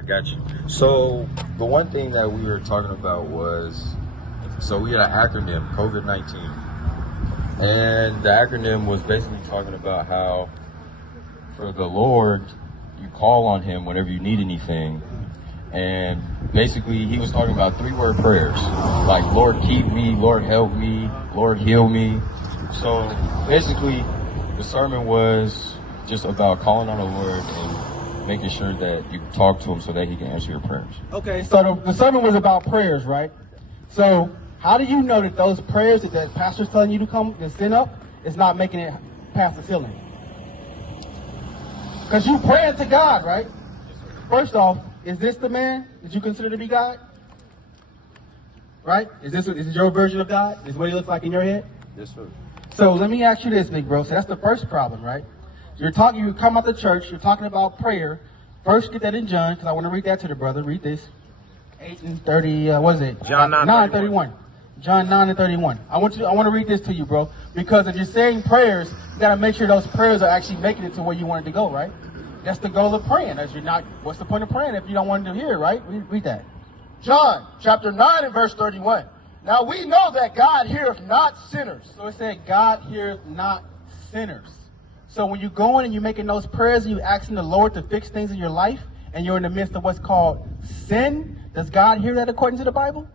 I got you. So the one thing that we were talking about was, so we had an acronym, COVID-19. And the acronym was basically talking about how for the Lord, you call on him whenever you need anything. And basically he was talking about 3-word prayers. Like, Lord, keep me, Lord, help me, Lord, heal me. So basically the sermon was just about calling on the Lord and making sure that you talk to him so that he can answer your prayers. Okay, so the sermon was about prayers, right? So how do you know that those prayers that the pastor's telling you to come and send up is not making it past the ceiling? Because you praying to God, right? First off, is this the man that you consider to be God? Right? Is this your version of God? Is what he looks like in your head? Yes, sir. So let me ask you this, big bro. So that's the first problem, right? You come out the church, you're talking about prayer. First, get that in John, because I want to read that to the brother. Read this. 8 and 30, what is it? John 9:31. John 9 and 31. I want to read this to you, bro. Because if you're saying prayers, you got to make sure those prayers are actually making it to where you want it to go, right? That's the goal of praying. What's the point of praying if you don't want to hear, right? Read that. John chapter 9 and verse 31. Now we know that God heareth not sinners. So it said God heareth not sinners. So when you're going and you're making those prayers and you're asking the Lord to fix things in your life and you're in the midst of what's called sin, does God hear that according to the Bible?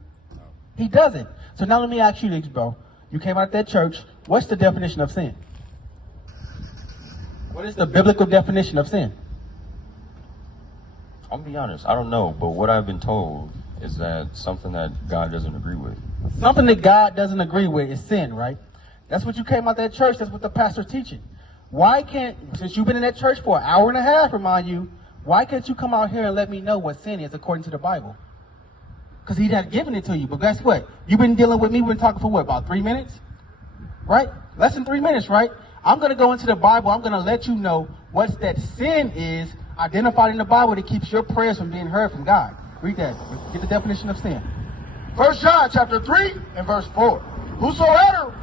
He doesn't. So now let me ask you this, bro. You came out of that church. What's the definition of sin? What is the biblical definition of sin? I'm gonna be honest, I don't know, but what I've been told is that something that God doesn't agree with. Something that God doesn't agree with is sin, right? That's what you came out that church. That's what the pastor's teaching. Why can't, since you've been in that church for an hour and a half, remind you, why can't you come out here and let me know what sin is according to the Bible? Because he had given it to you. But guess what? You've been dealing with me. We've been talking for what, about 3 minutes? Right? Less than 3 minutes, right? I'm going to go into the Bible. I'm going to let you know what that sin is identified in the Bible that keeps your prayers from being heard from God. Read that. Get the definition of sin. 1 John chapter 3 and verse 4. Whosoever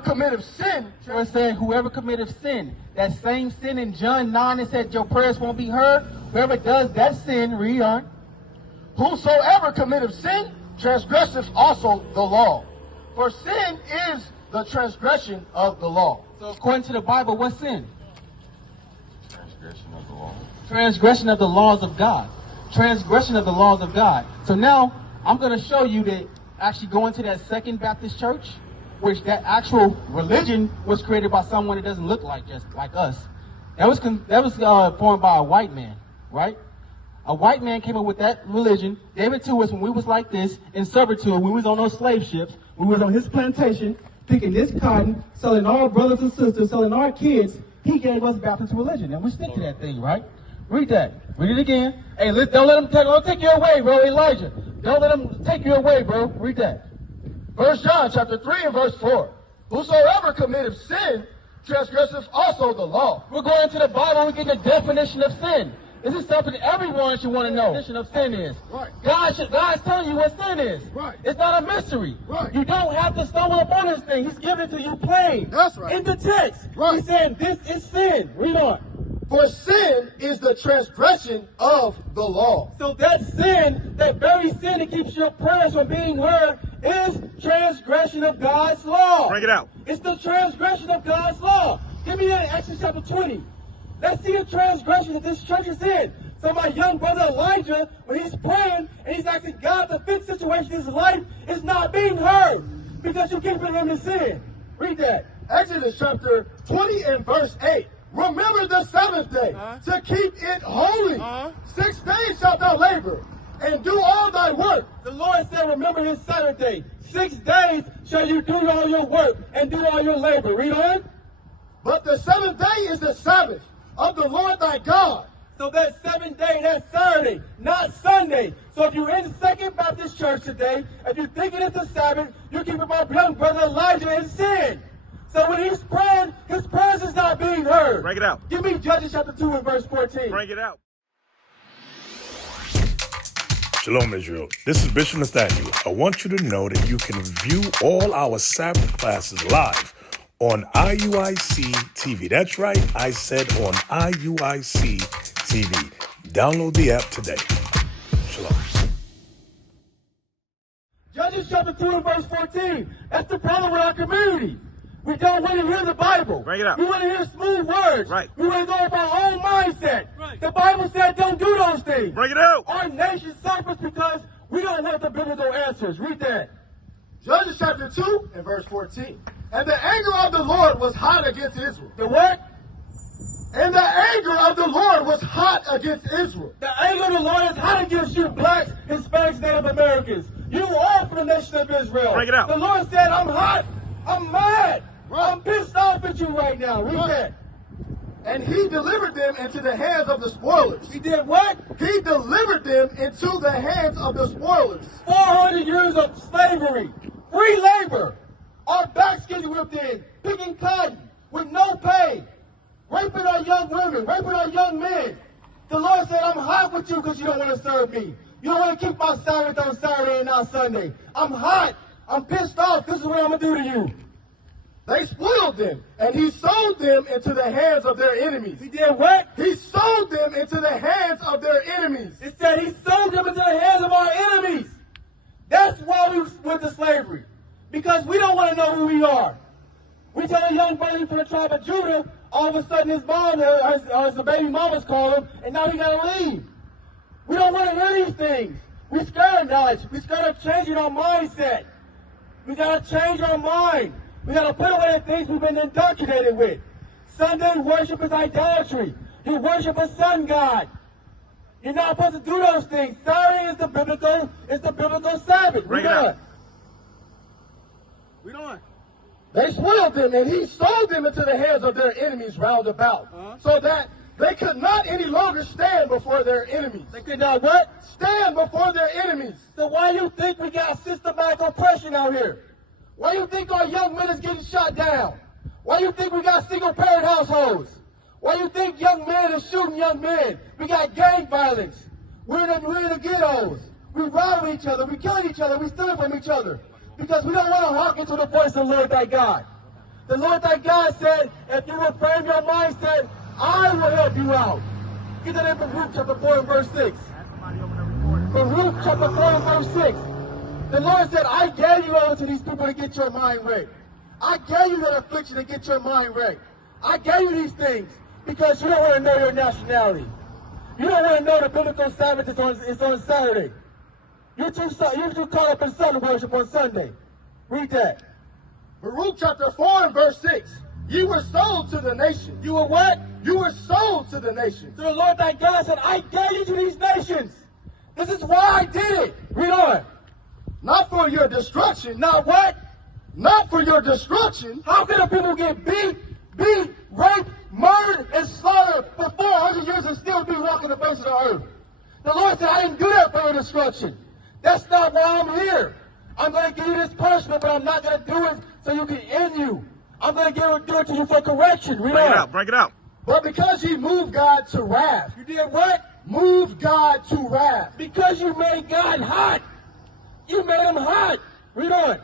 committeth sin. So it said, whoever committeth sin. That same sin in John 9, it said your prayers won't be heard. Whoever does that sin, read on. Whosoever committeth sin transgresseth also the law. For sin is the transgression of the law. So according to the Bible, what's sin? Transgression of the law. Transgression of the laws of God. Transgression of the laws of God. So now I'm going to show you that actually going to that Second Baptist Church, which that actual religion was created by someone that doesn't look like just like us. That was formed by a white man, right? A white man came up with that religion, gave it to us when we was like this in servitude. We was on those slave ships. We was on his plantation, picking this cotton, selling our brothers and sisters, selling our kids. He gave us Baptist religion, and we stick to that thing, right? Read that. Read it again. Hey, don't let them take you away, bro, Elijah. Don't let them take you away, bro. Read that. 1 John chapter 3 and verse 4. Whosoever committeth sin transgresseth also the law. We're going to the Bible. We get the definition of sin. This is something everyone should want to know. What the definition of sin is. Right. God's telling you what sin is. Right. It's not a mystery. Right. You don't have to stumble upon this thing. He's giving it to you plain. That's right. In the text. Right. He's saying this is sin. Read on. For sin is the transgression of the law. So that sin, that very sin that keeps your prayers from being heard, is transgression of God's law. Bring it out. It's the transgression of God's law. Give me that in Exodus chapter 20. Let's see the transgression that this church is in. So my young brother Elijah, when he's praying and he's asking God to fix the situation in his life, is not being heard because you keep him in sin. Read that. Exodus chapter 20 and verse 8. Remember the Sabbath day to keep it holy. 6 days shalt thou labor and do all thy work. The Lord said, remember his Sabbath day. 6 days shall you do all your work and do all your labor. Read on. But the 7th day is the Sabbath of the Lord thy God. So that 7th day, that's Saturday, not Sunday. So if you're in Second Baptist Church today, if you're thinking it's the Sabbath, you're keeping my young brother Elijah in sin. So when he's praying, his prayers is not being heard. Bring it out. Give me Judges chapter 2 and verse 14. Bring it out. Shalom, Israel. This is Bishop Nathaniel. I want you to know that you can view all our Sabbath classes live on IUIC TV. That's right, I said on IUIC TV. Download the app today. Shalom. Judges chapter 2 and verse 14. That's the problem with our community. We don't want to hear the Bible. Bring it up. We want to hear smooth words. Right. We want to go with our own mindset. Right. The Bible said don't do those things. Bring it out. Our nation suffers because we don't want the biblical answers. Read that. Judges chapter 2 and verse 14. And the anger of the Lord was hot against Israel. The what? And the anger of the Lord was hot against Israel. The anger of the Lord is hot against you, blacks, Hispanics, Native Americans. You are from the nation of Israel. Bring it out. The Lord said, I'm hot. I'm mad. I'm pissed off at you right now. Read that. And he delivered them into the hands of the spoilers. He did what? He delivered them into the hands of the spoilers. 400 years of slavery, free labor. Our backs getting whipped in, picking cotton with no pay, raping our young women, raping our young men. The Lord said, I'm hot with you because you don't want to serve me. You don't want to keep my Sabbath on Saturday and not Sunday. I'm hot. I'm pissed off. This is what I'm going to do to you. They spoiled them, and he sold them into the hands of their enemies. He did what? He sold them into the hands of their enemies. It said he sold them into the hands of our enemies. That's why we went to slavery, because we don't want to know who we are. We tell a young boy from the tribe of Judah, all of a sudden his mom, his baby mama's called him, and now he got to leave. We don't want to hear these things. We're scared of knowledge. We're scared of changing our mindset. We got to change our mind. We got to put away the things we've been indoctrinated with. Sunday worship is idolatry. You worship a sun god. You're not supposed to do those things. Saturday is the biblical Sabbath. Bring it up. Read on. They spoiled them, and he sold them into the hands of their enemies round about, so that they could not any longer stand before their enemies. They could not what? Stand before their enemies. So why do you think we got systematic oppression out here? Why do you think our young men is getting shot down? Why do you think we got single-parent households? Why do you think young men are shooting young men? We got gang violence. We're in the ghettos. We robbing each other. We killing each other. We stealing from each other. Because we don't want to hearken to the voice of the Lord thy God. The Lord thy God said, if you will frame your mindset, I will help you out. Get that in Rebuked chapter 4 and verse 6. Rebuked chapter 4 and verse 6. The Lord said, I gave you over to these people to get your mind right. I gave you that affliction to get your mind right. I gave you these things because you don't want to know your nationality. You don't want to know the biblical Sabbath is on Saturday. You're too caught up in Sunday worship on Sunday. Read that. Baruch chapter 4 and verse 6. You were sold to the nation. You were what? You were sold to the nation. So the Lord thy God said, I gave you to these nations. This is why I did it. Read on. Not for your destruction. Not what? Not for your destruction. How can the people get beat, raped, murdered, and slaughtered for 400 years and still be walking the face of the earth? The Lord said, I didn't do that for your destruction. That's not why I'm here. I'm going to give you this punishment, but I'm not going to do it so you can end you. I'm going to do it to you for correction. Read Bring on. it out. Bring it out. But because you moved God to wrath. You did what? Moved God to wrath. Because you made God hot. You made him hot. Read on.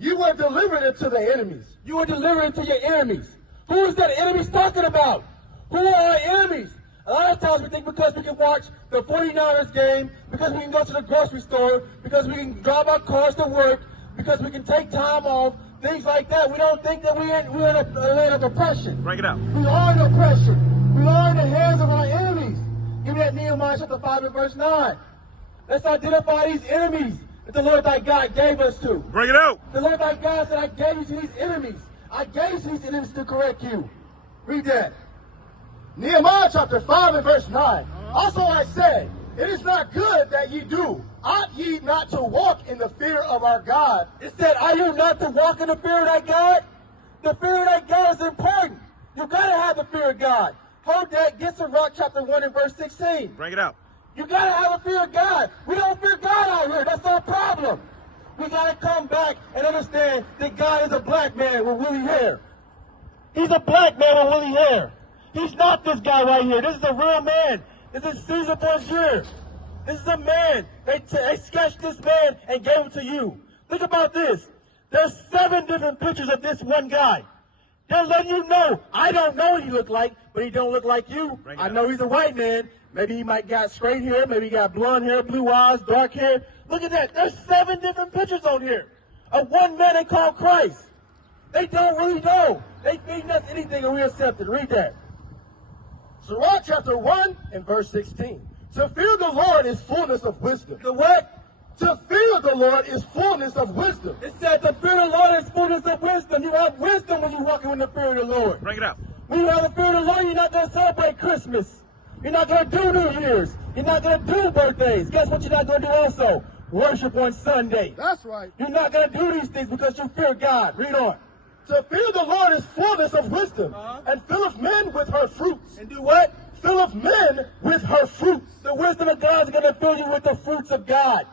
You were delivered into the enemies. You were delivered into your enemies. Who is that enemies talking about? Who are our enemies? A lot of times we think because we can watch the 49ers game, because we can go to the grocery store, because we can drive our cars to work, because we can take time off, things like that. We don't think that we're in a land of oppression. Bring it out. We are in oppression. We are in the hands of our enemies. Give me that Nehemiah chapter 5 and verse 9. Let's identify these enemies that the Lord thy God gave us to. Bring it out. The Lord thy God said, I gave you to these enemies. I gave you to these enemies to correct you. Read that. Nehemiah chapter 5 and verse 9. Also I said, it is not good that ye do. Ought ye not to walk in the fear of our God? It said, are you not to walk in the fear of thy God? The fear of thy God is important. You got to have the fear of God. Hold that. Get to Rock chapter 1 and verse 16. Bring it out. You got to have a fear of God. We don't fear God out here. That's our problem. We got to come back and understand that God is a black man with woolly hair. He's a black man with woolly hair. He's not this guy right here. This is a real man. This is Caesar Borgia. This is a man. They sketched this man and gave him to you. Think about this. There's 7 different pictures of this one guy. They're letting you know, I don't know what he looked like, but he don't look like you. I know he's a white man, Maybe he might got straight hair, maybe he got blonde hair, blue eyes, dark hair. Look at that. There's 7 different pictures on here of one man they call Christ. They don't really know. They feeding us anything and we accept it. Read that. Sirach chapter 1 and verse 16. To fear the Lord is fullness of wisdom. The what? To fear the Lord is fullness of wisdom. It said to fear the Lord is fullness of wisdom. You have wisdom when you're walking in the fear of the Lord. Bring it out. When you have the fear of the Lord, you're not going to celebrate Christmas. You're not going to do New Year's. You're not going to do birthdays. Guess what you're not going to do also? Worship on Sunday. That's right. You're not going to do these things because you fear God. Read on. To fear the Lord is fullness of wisdom, and filleth men with her fruits. And do what? Filleth men with her fruits. The wisdom of God is going to fill you with the fruits of God.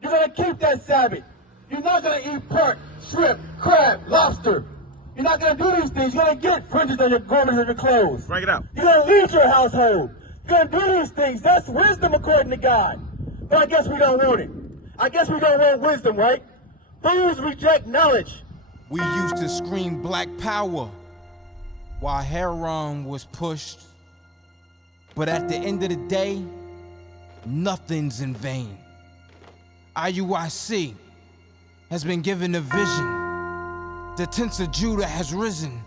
You're going to keep that Sabbath. You're not going to eat pork, shrimp, crab, lobster. You're not going to do these things. You're going to get fringes on your garments and your clothes. Bring it out. You're going to lead your household. You're going to do these things. That's wisdom according to God. But I guess we don't want it. I guess we don't want wisdom, right? Fools reject knowledge. We used to scream black power while heroin was pushed. But at the end of the day, nothing's in vain. IUIC has been given a vision. The tents of Judah has risen.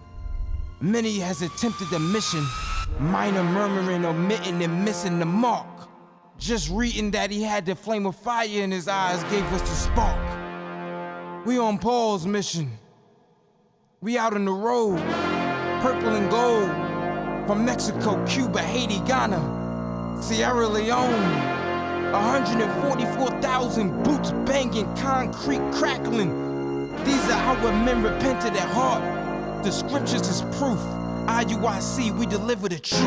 Many has attempted the mission, minor murmuring, omitting, and missing the mark. Just reading that he had the flame of fire in his eyes gave us the spark. We on Paul's mission. We out on the road, purple and gold, from Mexico, Cuba, Haiti, Ghana, Sierra Leone. 144,000 boots banging, concrete crackling. These are our men repented at heart. The scriptures is proof. IUIC, we deliver the truth.